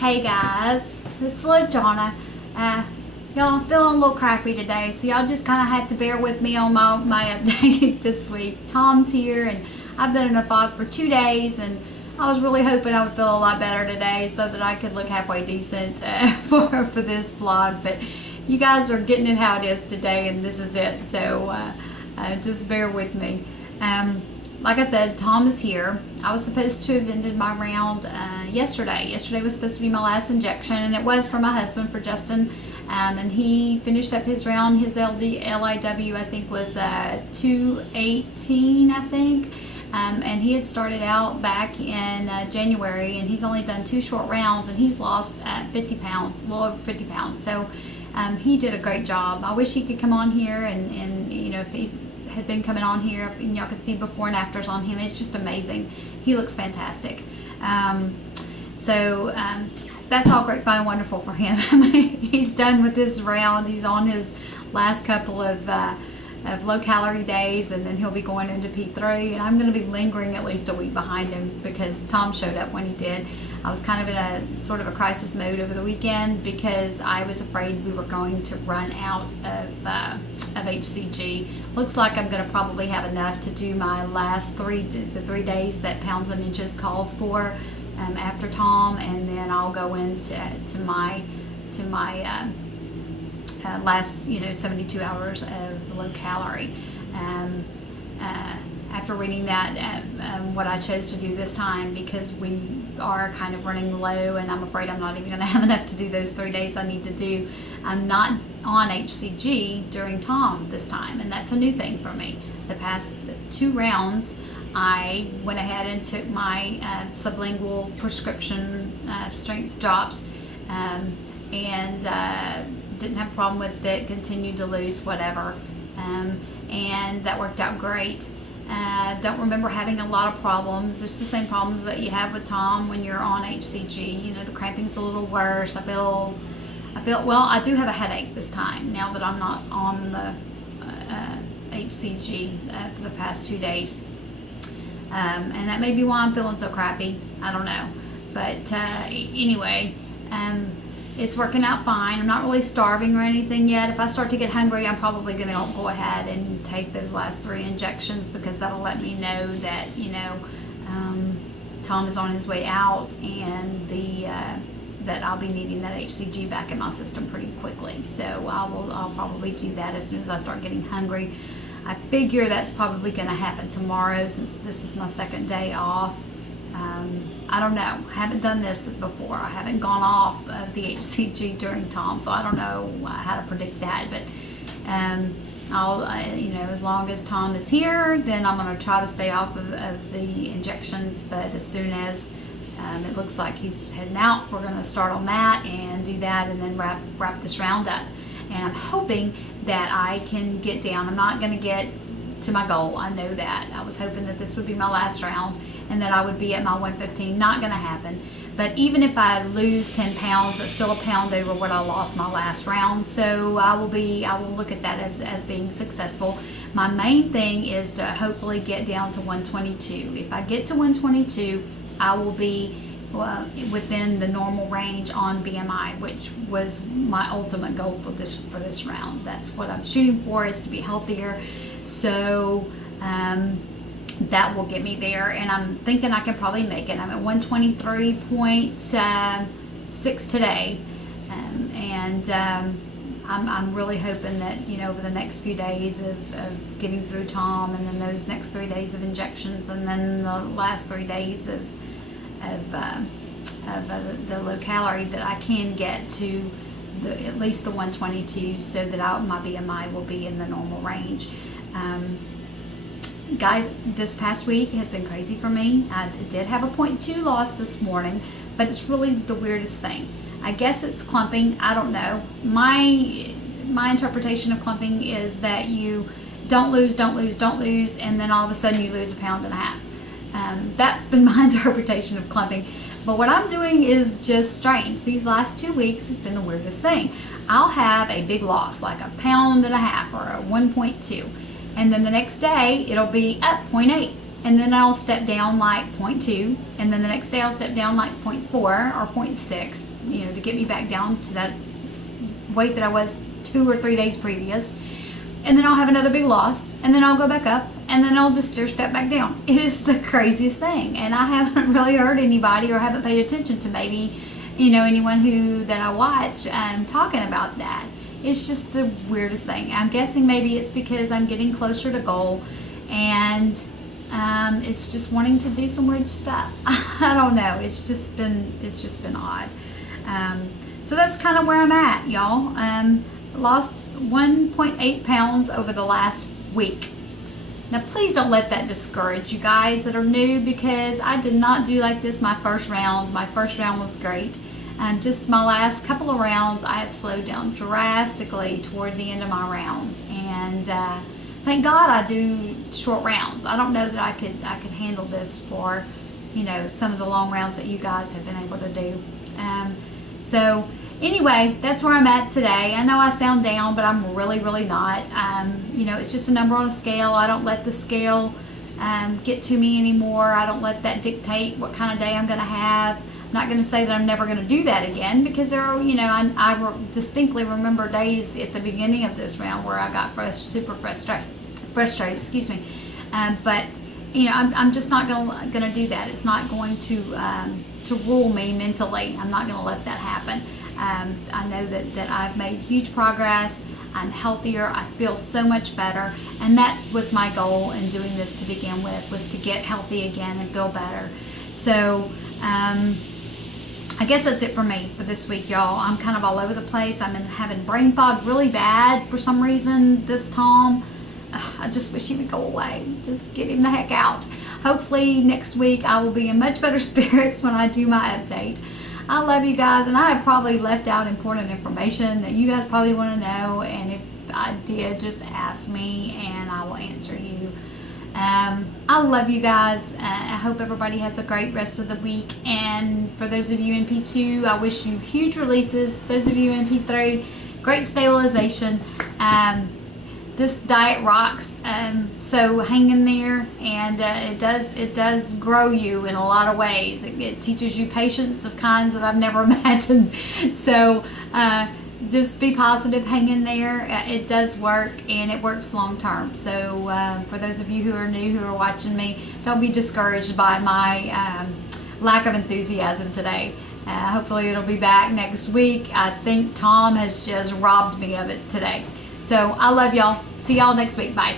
Hey guys, it's LaJonna. Y'all, I'm feeling a little crappy today, so y'all just kind of have to bear with me on my update this week. Tom's here, and I've been in a fog for 2 days, and I was really hoping I would feel a lot better today so that I could look halfway decent for this vlog, but you guys are getting it how it is today, and this is it, so just bear with me. Like I said, Tom is here. I was supposed to have ended my round yesterday. Yesterday was supposed to be my last injection, and it was for my husband, for Justin. And he finished up his round. His LIW, I think, was 218, I think. And he had started out back in January, and he's only done 2 short rounds, and he's lost 50 pounds, a little over 50 pounds. So he did a great job. I wish he could come on here, and you know, if he had been coming on here, and y'all could see before and afters on him. It's just amazing. He looks fantastic. That's all great, fun, and wonderful for him. He's done with this round. He's on his last couple of low-calorie days, and then he'll be going into P3, and I'm going to be lingering at least a week behind him because Tom showed up when he did. I was kind of in a sort of a crisis mode over the weekend because I was afraid we were going to run out of HCG. Looks like I'm going to probably have enough to do my last the 3 days that Pounds and Inches calls for after Tom, and then I'll go into my last 72 hours of low calorie. After reading that, what I chose to do this time, because we are kind of running low, and I'm afraid I'm not even going to have enough to do those 3 days I need to do. I'm not on HCG during Tom this time, and that's a new thing for me. The past 2 rounds, I went ahead and took my sublingual prescription strength drops, and didn't have a problem with it, continued to lose whatever, and that worked out great. Don't remember having a lot of problems. Just the same problems that you have with Tom when you're on HCG. You know, the cramping's a little worse. I feel well, I do have a headache this time now that I'm not on the HCG for the past 2 days. And that may be why I'm feeling so crappy. I don't know. But anyway, it's working out fine. I'm not really starving or anything yet. If I start to get hungry, I'm probably going to go ahead and take those last 3 injections, because that'll let me know that, Tom is on his way out, and that I'll be needing that HCG back in my system pretty quickly. So I'll probably do that as soon as I start getting hungry. I figure that's probably going to happen tomorrow, since this is my 2nd day off. I don't know. I haven't done this before. I haven't gone off of the HCG during Tom, so I don't know how to predict that. But I'll, as long as Tom is here, then I'm going to try to stay off of the injections. But as soon as it looks like he's heading out, we're going to start on that and do that, and then wrap this round up. And I'm hoping that I can get down. I'm not going to get to my goal. I know that. I was hoping that this would be my last round and that I would be at my 115. Not going to happen. But even if I lose 10 pounds, that's still a pound over what I lost my last round. So I will look at that as being successful. My main thing is to hopefully get down to 122. If I get to 122, I will be within the normal range on BMI, which was my ultimate goal for this round. That's what I'm shooting for, is to be healthier. So that will get me there, and I'm thinking I can probably make it. I'm at 123.6 today, and I'm really hoping that over the next few days of getting through Tom, and then those next 3 days of injections, and then the last 3 days of the low calorie, that I can get to at least the 122, so that my BMI will be in the normal range. Guys, this past week has been crazy for me. I did have a 0.2 loss this morning, but it's really the weirdest thing. I guess it's clumping. I don't know. My interpretation of clumping is that you don't lose, and then all of a sudden you lose 1.5 pounds. That's been my interpretation of clumping. But what I'm doing is just strange. These last 2 weeks has been the weirdest thing. I'll have a big loss, like 1.5 pounds or a 1.2. And then the next day, it'll be up 0.8. and then I'll step down like 0.2, and then the next day I'll step down like 0.4 or 0.6, you know, to get me back down to that weight that I was 2 or 3 days previous. And then I'll have another big loss, and then I'll go back up, and then I'll just step back down. It is the craziest thing, and I haven't really heard anybody or haven't paid attention to maybe, you know, anyone that I watch talking about that. It's just the weirdest thing. I'm guessing maybe it's because I'm getting closer to goal, and it's just wanting to do some weird stuff. I don't know. It's just been odd. So that's kind of where I'm at, y'all. Lost 1.8 pounds over the last week. Now, please don't let that discourage you guys that are new, because I did not do like this my first round. My first round was great. Just my last couple of rounds, I have slowed down drastically toward the end of my rounds, and thank God I do short rounds. I don't know that I could handle this for, you know, some of the long rounds that you guys have been able to do. So anyway, that's where I'm at today. I know I sound down, but I'm really not. You know, it's just a number on a scale. I don't let the scale get to me anymore. I don't let that dictate what kind of day I'm going to have. I'm not going to say that I'm never going to do that again, because there are, you know, I distinctly remember days at the beginning of this round where I got super frustrated. Excuse me. But you know, I'm just not going to do that. It's not going to rule me mentally. I'm not going to let that happen. I know that I've made huge progress. I'm healthier. I feel so much better, and that was my goal in doing this to begin with, was to get healthy again and feel better. So I guess that's it for me for this week, y'all. I'm kind of all over the place. I'm having brain fog really bad for some reason this time. I just wish he would go away. Just get him the heck out. Hopefully next week I will be in much better spirits when I do my update. I love you guys, and I have probably left out important information that you guys probably want to know, and if I did, just ask me and I will answer you. I love you guys. I hope everybody has a great rest of the week, and for those of you in P2, I wish you huge releases. Those of you in P3, great stabilization. This diet rocks, so hang in there, and it does grow you in a lot of ways. It teaches you patience of kinds that I've never imagined. So just be positive, hang in there. It does work, and it works long term. So for those of you who are new, who are watching me, don't be discouraged by my lack of enthusiasm today. Hopefully it'll be back next week. I think Tom has just robbed me of it today. So I love y'all. See y'all next week. Bye.